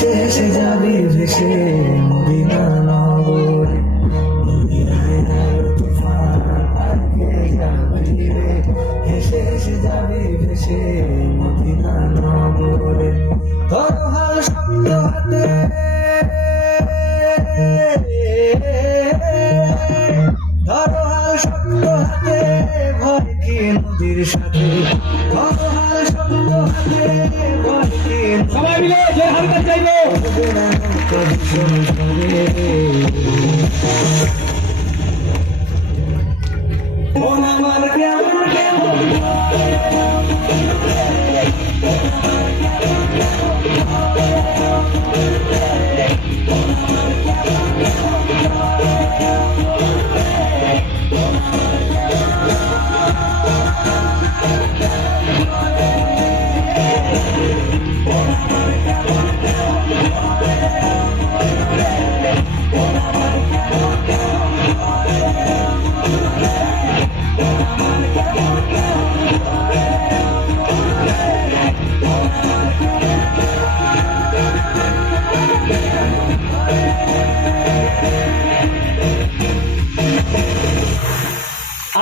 হেসে যাবি ভেসে মদিনা নগরে, মদিনায় আলো তুফান আগে যাবি রে, হেসে যাবি ভেসে মদিনা নগরে। ধরো হাল শক্ত হাতে, ধরো হাল শক্ত হাতে, ভয় কি নদীর সাথে, ধরো হাল শক্ত হাতে, ভয় কি সবাই মিলে যে হালটা চাইবো মন আমার কেমন কেমন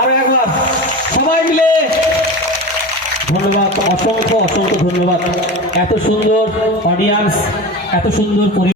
আরো একবার সবাই মিলে ধন্যবাদ, অসংখ্য অসংখ্য ধন্যবাদ। এত সুন্দর অডিয়েন্স, এত সুন্দর